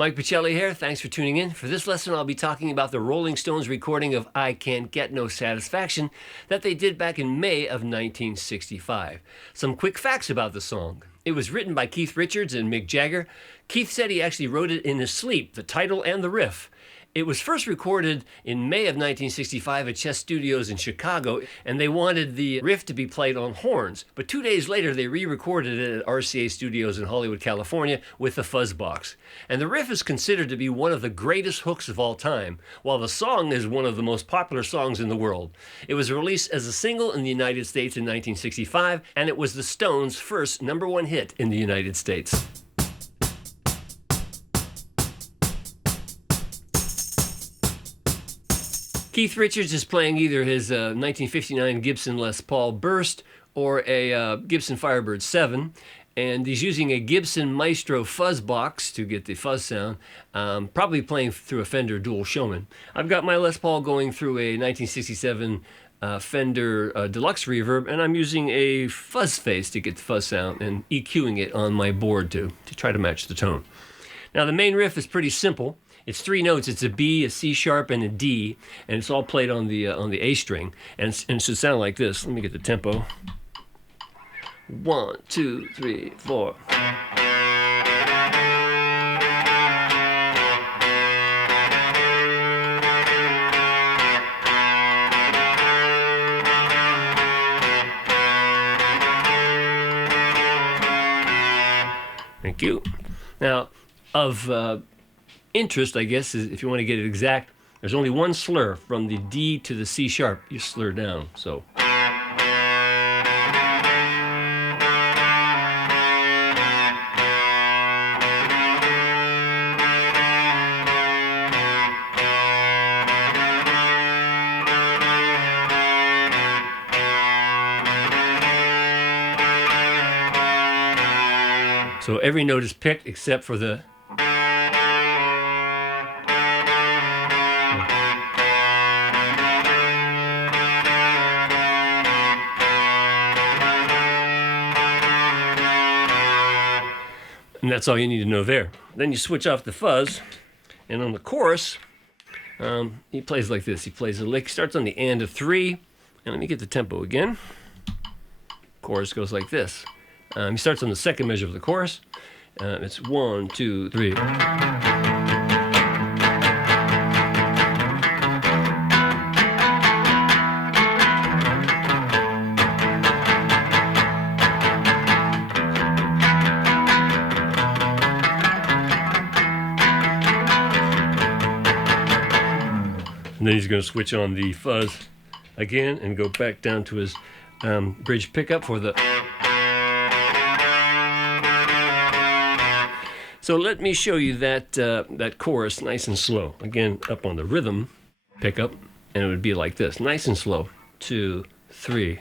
Mike Pachelli here. Thanks for tuning in. For this lesson, I'll be talking about the Rolling Stones recording of I Can't Get No Satisfaction that they did back in May of 1965. Some quick facts about the song. It was written by Keith Richards and Mick Jagger. Keith said he actually wrote it in his sleep, the title and the riff. It was first recorded in May of 1965 at Chess Studios in Chicago, and they wanted the riff to be played on horns. But 2 days later, they re-recorded it at RCA Studios in Hollywood, California, with the fuzz box. And the riff is considered to be one of the greatest hooks of all time, while the song is one of the most popular songs in the world. It was released as a single in the United States in 1965, and it was the Stones' first #1 hit in the United States. Keith Richards is playing either his 1959 Gibson Les Paul Burst or a Gibson Firebird 7, and he's using a Gibson Maestro fuzz box to get the fuzz sound, probably playing through a Fender Dual Showman. I've got my Les Paul going through a 1967 Fender Deluxe Reverb, and I'm using a fuzz face to get the fuzz sound and EQing it on my board to try to match the tone. Now the main riff is pretty simple. It's 3 notes. It's a B, a C sharp, and a D, and it's all played on the A string, and it should sound like this. Let me get the tempo. 1, 2, 3, 4. Thank you. Now, of interest, I guess, is if you want to get it exact, there's only one slur from the D to the C sharp. You slur down, so. So every note is picked except for the. And that's all you need to know there. Then you switch off the fuzz, and on the chorus, he plays like this. He plays a lick, starts on the and of 3, and let me get the tempo again. Chorus goes like this. He starts on the second measure of the chorus. It's 1, 2, 3. And then he's going to switch on the fuzz again and go back down to his bridge pickup for the. So let me show you that chorus nice and slow. Again, up on the rhythm pickup, and it would be like this, nice and slow. 2, 3.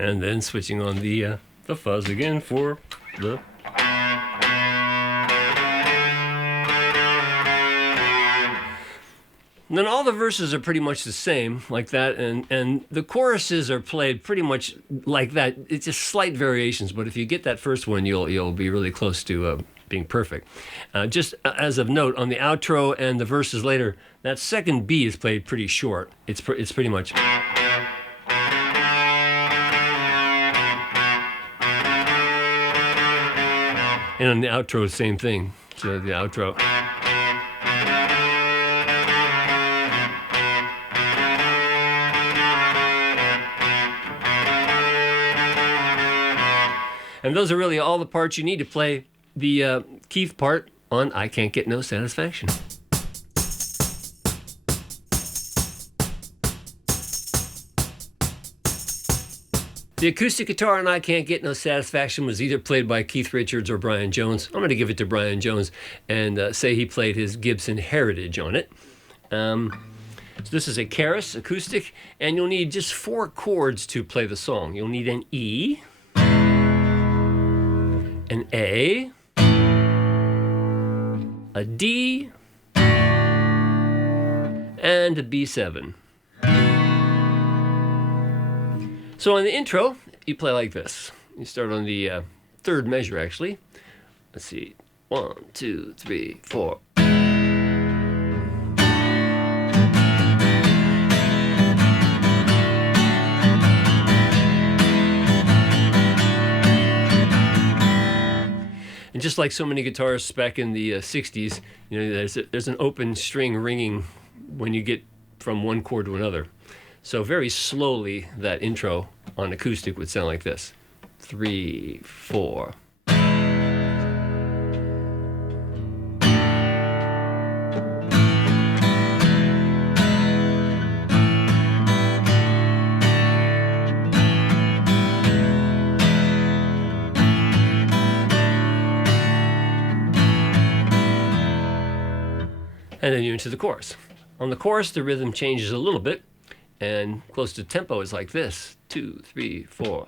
And then switching on the fuzz again for the. And then all the verses are pretty much the same, like that, and the choruses are played pretty much like that. It's just slight variations, but if you get that first one, you'll be really close to being perfect. Just as of note, on the outro and the verses later, that second B is played pretty short. It's pretty much. And on the outro, same thing. So the outro. And those are really all the parts you need to play the Keith part on I Can't Get No Satisfaction. The acoustic guitar on I Can't Get No Satisfaction was either played by Keith Richards or Brian Jones. I'm going to give it to Brian Jones and say he played his Gibson Heritage on it. So this is a Keras acoustic, and you'll need just 4 chords to play the song. You'll need an E, an A, a D, and a B7. So on the intro, you play like this. You start on the 3rd measure, actually. Let's see. 1, 2, 3, 4. And just like so many guitarists back in the 60s, you know, there's an open string ringing when you get from one chord to another. So very slowly, that intro on acoustic would sound like this. 3, 4. And then you're into the chorus. On the chorus, the rhythm changes a little bit, and close to tempo is like this. 2, 3, 4.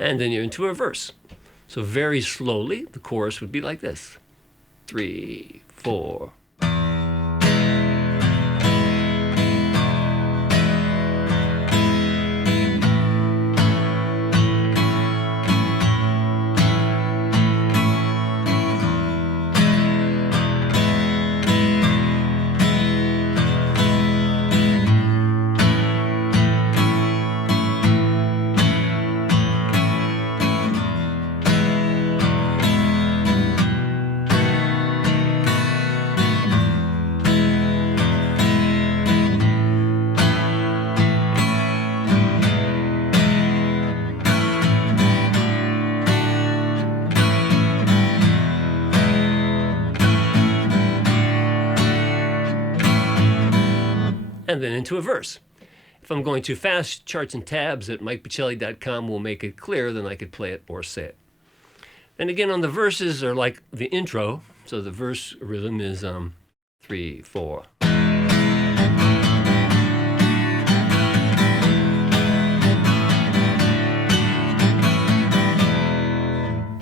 And then you're into a verse. So very slowly, the chorus would be like this. 3, 4. And then into a verse. If I'm going too fast, charts and tabs at mikepachelli.com will make it clear, then I could play it or say it. And again, on the verses are like the intro, so the verse rhythm is 3, 4.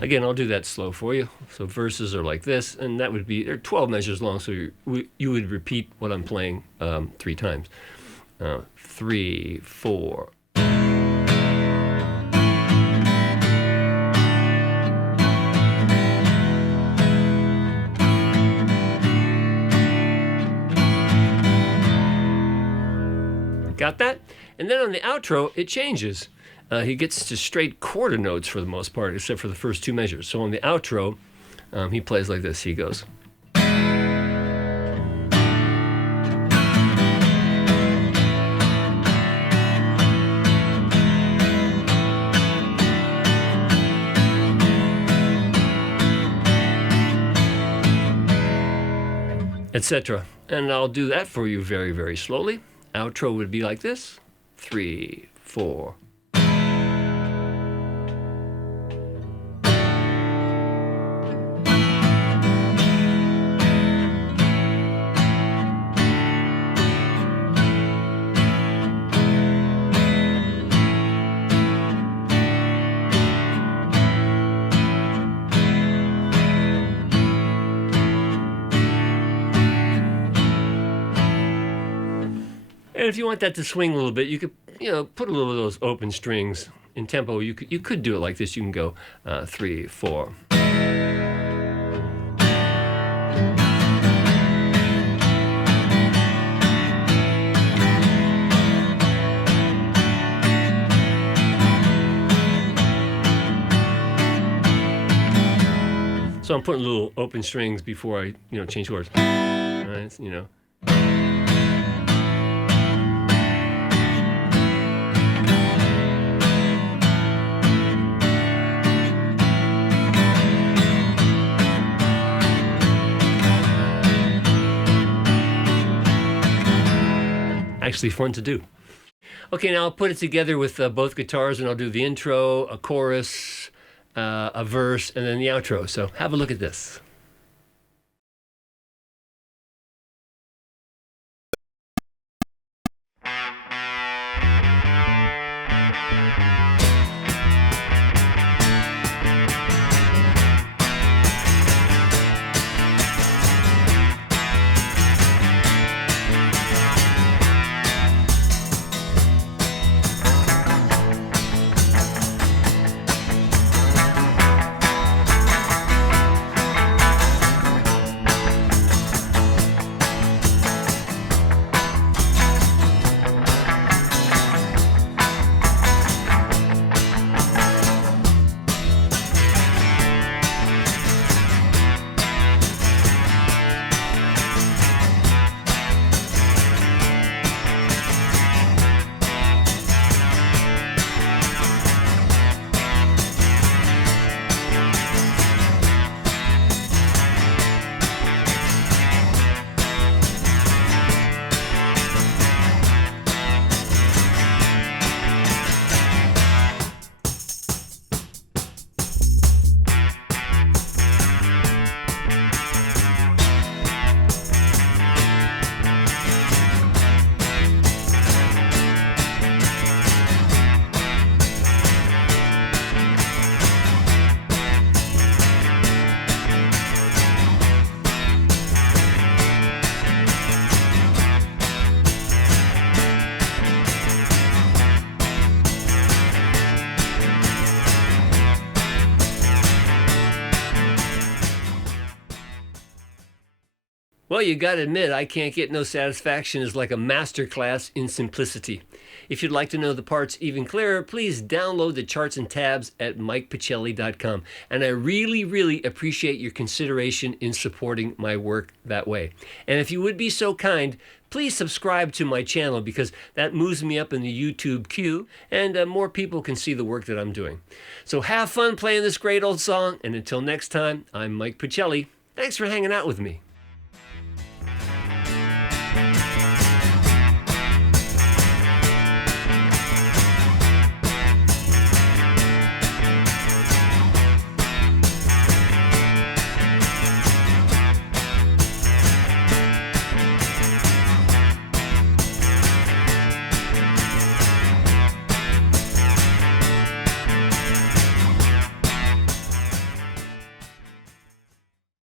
Again, I'll do that slow for you. So verses are like this, and that would be, they're 12 measures long, so you would repeat what I'm playing 3 times. 3, 4. Got that? And then on the outro, it changes. He gets to straight quarter notes for the most part, except for the first 2 measures. So on the outro, he plays like this. He goes. Etc. And I'll do that for you very, very slowly. Outro would be like this. 3, 4. And if you want that to swing a little bit, you could, put a little of those open strings in tempo. You could do it like this. You can go 3, 4. putting little open strings before I, change chords. Right, Actually fun to do. Okay, now I'll put it together with both guitars, and I'll do the intro, a chorus, a verse, and then the outro. So have a look at this. Well, you gotta admit, I Can't Get No Satisfaction is like a masterclass in simplicity. If you'd like to know the parts even clearer, please download the charts and tabs at MikePachelli.com. And I really, really appreciate your consideration in supporting my work that way. And if you would be so kind, please subscribe to my channel, because that moves me up in the YouTube queue, and more people can see the work that I'm doing. So have fun playing this great old song, and until next time, I'm Mike Pachelli. Thanks for hanging out with me.